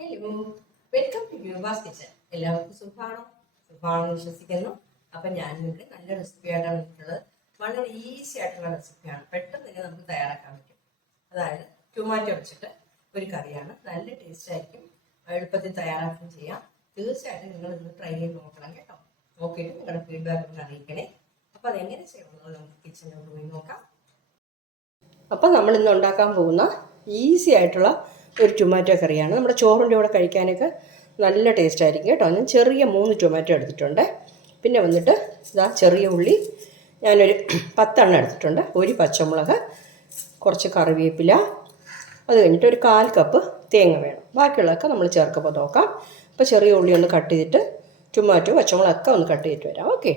Hello, welcome to ബ്യൂബാസ് kitchen. എല്ലാവർക്കും സുഖമാണെന്ന് വിശ്വസിക്കുന്നു. അപ്പം ഞാനിവിടെ നല്ല റെസിപ്പി ആയിട്ടാണ് വന്നിട്ടുള്ളത്. വളരെ ഈസി ആയിട്ടുള്ള റെസിപ്പിയാണ്, പെട്ടെന്ന് തന്നെ നമുക്ക് തയ്യാറാക്കാൻ പറ്റും. അതായത് ടൊമാറ്റോ വെച്ചിട്ട് ഒരു കറിയാണ്. നല്ല ടേസ്റ്റ് ആയിരിക്കും, എളുപ്പത്തിൽ തയ്യാറാക്കുകയും ചെയ്യാം. തീർച്ചയായിട്ടും നിങ്ങൾ ഇന്ന് ട്രൈ ചെയ്ത് നോക്കണം കേട്ടോ. നോക്കിയിട്ട് നിങ്ങളുടെ ഫീഡ്ബാക്ക് ഒന്ന് അറിയിക്കണേ. അപ്പം അതെങ്ങനെ ചെയ്യണമെന്ന് നമുക്ക് കിച്ചണിലോട്ട് പോയി നോക്കാം. അപ്പം നമ്മൾ ഇന്ന് ഉണ്ടാക്കാൻ പോകുന്ന ഈസി ആയിട്ടുള്ള ഒരു ടൊമാറ്റോ കറിയാണ്. നമ്മുടെ ചോറിൻ്റെ കൂടെ കഴിക്കാനൊക്കെ നല്ല ടേസ്റ്റ് ആയിരിക്കും കേട്ടോ. ഞാൻ ചെറിയ 3 ടൊമാറ്റോ എടുത്തിട്ടുണ്ട്. പിന്നെ വന്നിട്ട് ഇതാ ചെറിയ ഉള്ളി ഞാനൊരു 10 എണ്ണം എടുത്തിട്ടുണ്ട്. ഒരു പച്ചമുളക്, കുറച്ച് കറിവേപ്പില, അത് കഴിഞ്ഞിട്ട് ഒരു 1/4 കപ്പ് തേങ്ങ വേണം. ബാക്കിയുള്ളതൊക്കെ നമ്മൾ ചേർക്കുമ്പോൾ നോക്കാം. അപ്പോൾ ചെറിയ ഉള്ളി ഒന്ന് കട്ട് ചെയ്തിട്ട് ടൊമാറ്റോ പച്ചമുളകൊക്കെ ഒന്ന് കട്ട് ചെയ്തിട്ട് വരാം. ഓക്കെ,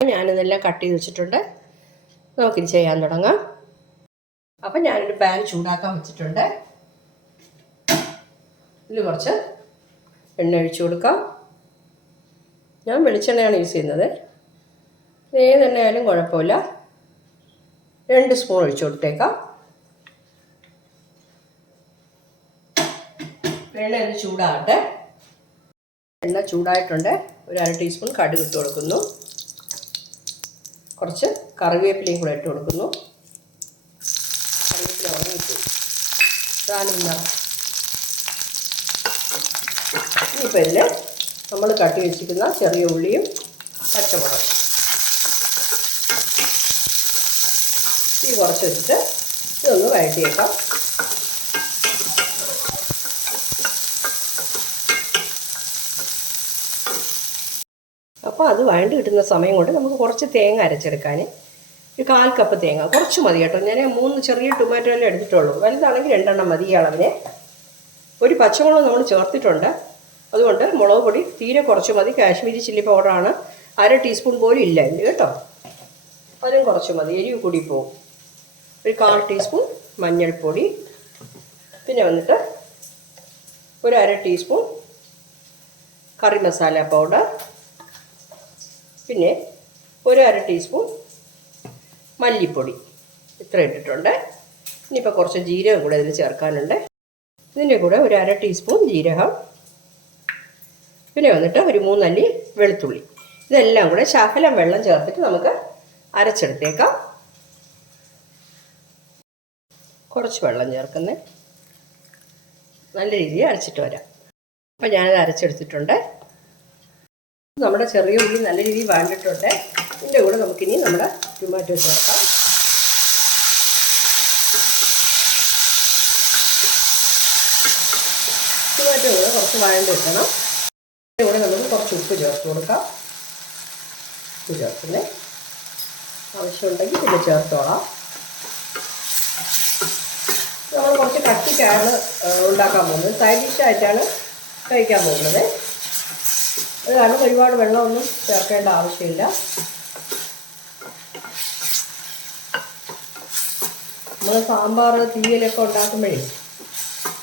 ഞാനിതെല്ലാം കട്ട് ചെയ്ത് വെച്ചിട്ടുണ്ട്. നമുക്കിത് ചെയ്യാൻ തുടങ്ങാം. അപ്പം ഞാനൊരു പാൻ ചൂടാക്കാൻ വെച്ചിട്ടുണ്ട്. ഇതിൽ കുറച്ച് എണ്ണ ഒഴിച്ചു കൊടുക്കാം. ഞാൻ വെളിച്ചെണ്ണയാണ് യൂസ് ചെയ്യുന്നത്. ഏതെണ്ണ ആയാലും കുഴപ്പമില്ല. 2 സ്പൂൺ ഒഴിച്ചു കൊടുത്തേക്കാം. എണ്ണ ഒന്ന് ചൂടാകട്ടെ. എണ്ണ ചൂടായിട്ടുണ്ട്. ഒരു 1/2 ടീസ്പൂൺ കടുക് ഇട്ട് കൊടുക്കുന്നു. കുറച്ച് കറിവേപ്പിലയും കൂടെ ഇട്ട് കൊടുക്കുന്നു. കറിവേപ്പില ഉണങ്ങിയിട്ടു. ഇനിയിപ്പോൾ ഇതിൽ നമ്മൾ കട്ടി വെച്ചിരിക്കുന്ന ചെറിയ ഉള്ളിയും പച്ചമുളകും കുറച്ച് വെച്ചിട്ട് ഇതൊന്ന് വഴറ്റിയേക്കാം. അപ്പോൾ അത് വഴണ്ട് കിട്ടുന്ന സമയം കൊണ്ട് നമുക്ക് കുറച്ച് തേങ്ങ അരച്ചെടുക്കാൻ. ഒരു 1/4 കപ്പ് തേങ്ങ, കുറച്ച് മതി കേട്ടോ. ഞാൻ 3 ചെറിയ ടൊമാറ്റോയിലേ എടുത്തിട്ടുള്ളൂ. വലുതാണെങ്കിൽ 2 എണ്ണം മതി ഈ അളവിന്. ഒരു പച്ചമുളക് നമ്മൾ ചേർത്തിട്ടുണ്ട്, അതുകൊണ്ട് മുളക് പൊടി തീരെ കുറച്ച് മതി. കാശ്മീരി ചില്ലി പൗഡറാണ്, 1/2 ടീസ്പൂൺ പോലും ഇല്ല ഇതിൽ കേട്ടോ. അതിലും കുറച്ച് മതി, എരിവ് കൂടി പോകും. ഒരു 1/4 ടീസ്പൂൺ മഞ്ഞൾപ്പൊടി, പിന്നെ വന്നിട്ട് ഒരു 1/2 ടീസ്പൂൺ കറി മസാല പൗഡർ, പിന്നെ ഒരു 1/2 ടീസ്പൂൺ മല്ലിപ്പൊടി. ഇത്ര ഇട്ടിട്ടുണ്ട്. ഇനിയിപ്പോൾ കുറച്ച് ജീരകം കൂടെ ഇതിൽ ചേർക്കാനുണ്ട്. ഇതിൻ്റെ കൂടെ ഒരു 1/2 ടീസ്പൂൺ ജീരകം, പിന്നെ വന്നിട്ട് ഒരു 3 അല്ലി വെളുത്തുള്ളി. ഇതെല്ലാം കൂടെ ശകലം വെള്ളം ചേർത്തിട്ട് നമുക്ക് അരച്ചെടുത്തേക്കാം. കുറച്ച് വെള്ളം ചേർക്കുന്നേ, നല്ല രീതിയിൽ അരച്ചിട്ട് വരാം. അപ്പം ഞാനത് അരച്ചെടുത്തിട്ടുണ്ട്. നമ്മുടെ ചെറിയ ഉള്ളി നല്ല രീതിയിൽ വഴണ്ടിട്ടുണ്ട്. ഇതിൻ്റെ കൂടെ നമുക്കിനി നമ്മുടെ ടൊമാറ്റോ ചേർക്കാം. ടൊമാറ്റോ കൂടെ കുറച്ച് വഴണ്ട് കിട്ടണം. ഇതിൻ്റെ കൂടെ നമുക്ക് കുറച്ച് ഉപ്പ് ചേർത്ത് കൊടുക്കാം. ഉപ്പ് ചേർക്കുന്നേ, ആവശ്യമുണ്ടെങ്കിൽ പിന്നെ ചേർത്തോളാം. നമ്മൾ കുറച്ച് കട്ടിക്കാണ് ഉണ്ടാക്കാൻ പോകുന്നത്, സൈഡ് ഡിഷായിട്ടാണ് കഴിക്കാൻ പോകുന്നത്. അത് കാരണം ഒരുപാട് വെള്ളമൊന്നും ചേർക്കേണ്ട ആവശ്യമില്ല. നമ്മൾ സാമ്പാർ തീയലൊക്കെ ഉണ്ടാക്കുമ്പോഴേ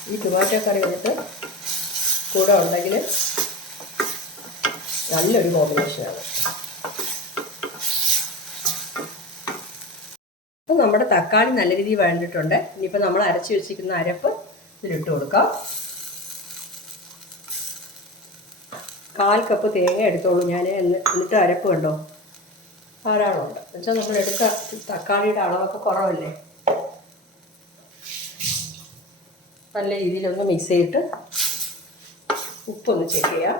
ഈ ടൊമാറ്റോ കറി വന്നിട്ട് കൂടെ ഉണ്ടെങ്കിൽ നല്ലൊരു കോമ്പിനേഷനാണ്. അപ്പോൾ നമ്മുടെ തക്കാളി നല്ല രീതിയിൽ വഴണ്ടിട്ടുണ്ട്. ഇനിയിപ്പോൾ നമ്മൾ അരച്ച് വെച്ചിരിക്കുന്ന അരപ്പ് ഇതിലിട്ട് കൊടുക്കാം. 1/4 കപ്പ് തേങ്ങ എടുത്തോളൂ ഞാൻ. എന്നിട്ട് അരപ്പ് കണ്ടോ ധാരാളമുണ്ട്. എന്നുവെച്ചാൽ നമ്മൾ എടുത്ത തക്കാളിയുടെ അളവൊക്കെ കുറവല്ലേ. നല്ല രീതിയിലൊന്ന് മിക്സ് ചെയ്തിട്ട് ഉപ്പൊന്ന് ചെക്ക് ചെയ്യാം.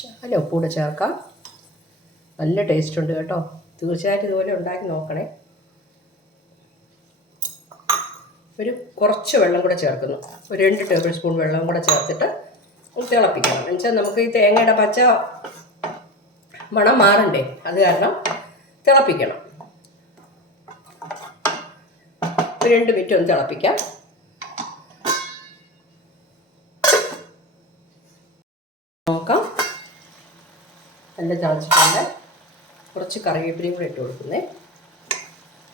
ശകലം ഉപ്പൂടെ ചേർക്കാം. നല്ല ടേസ്റ്റ് ഉണ്ട് കേട്ടോ. തീർച്ചയായിട്ടും ഇതുപോലെ ഉണ്ടാക്കി നോക്കണേ. ഒരു കുറച്ച് വെള്ളം കൂടെ ചേർക്കുന്നു. ഒരു 2 ടേബിൾ സ്പൂൺ വെള്ളം കൂടെ ചേർത്തിട്ട് തിളപ്പിക്കണം. എന്നുവെച്ചാൽ നമുക്ക് ഈ തേങ്ങയുടെ പച്ച മണം മാറണ്ടേ, അത് കാരണം തിളപ്പിക്കണം. ഒരു 2 മിനിറ്റ് ഒന്ന് തിളപ്പിക്കാം. നോക്കാം, നല്ല തിളച്ചിട്ടുണ്ട്. കുറച്ച് കറിവേപ്പിലയും കൂടെ ഇട്ട് കൊടുക്കുന്നേ.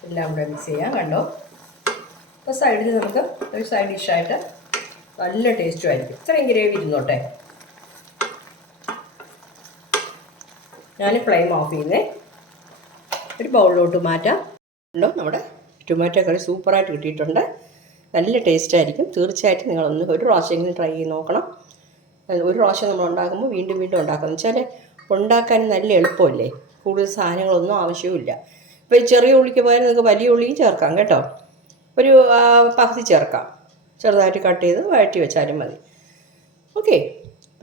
എല്ലാം കൂടെ മിക്സ് ചെയ്യാം. കണ്ടോ, അപ്പോൾ സൈഡിൽ നമുക്ക് ഒരു സൈഡ് ഡിഷായിട്ട് നല്ല ടേസ്റ്റും ആയിരിക്കും. ഇത്രയും ഗ്രേവി ഇരുന്നോട്ടെ. ഞാൻ ഫ്ലെയിം ഓഫ് ചെയ്യുന്നേ. ഒരു ബൗളിലോട്ട് മാറ്റാം. ഉണ്ടോ, നമ്മുടെ ടൊമാറ്റോ കറി സൂപ്പറായിട്ട് കിട്ടിയിട്ടുണ്ട്. നല്ല ടേസ്റ്റായിരിക്കും. തീർച്ചയായിട്ടും നിങ്ങളൊന്ന് ഒരു പ്രാവശ്യമെങ്കിലും ട്രൈ ചെയ്ത് നോക്കണം. ഒരു പ്രാവശ്യം നമ്മൾ ഉണ്ടാക്കുമ്പോൾ വീണ്ടും വീണ്ടും ഉണ്ടാക്കണം. വെച്ചാൽ ഉണ്ടാക്കാൻ നല്ല എളുപ്പമല്ലേ, കൂടുതൽ സാധനങ്ങളൊന്നും ആവശ്യമില്ല. ഇപ്പോൾ ഈ ചെറിയ ഉള്ളിക്ക് പകരം നിങ്ങൾക്ക് വലിയ ഉള്ളിയും ചേർക്കാം കേട്ടോ. ഒരു പകുതി ചേർക്കാം, ചെറുതായിട്ട് കട്ട് ചെയ്ത് വഴറ്റി വെച്ചാലും മതി. ഓക്കെ,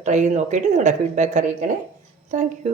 ട്രൈ ചെയ്ത് നോക്കിയിട്ട് നിങ്ങളുടെ ഫീഡ്ബാക്ക് അറിയിക്കണേ. Thank you.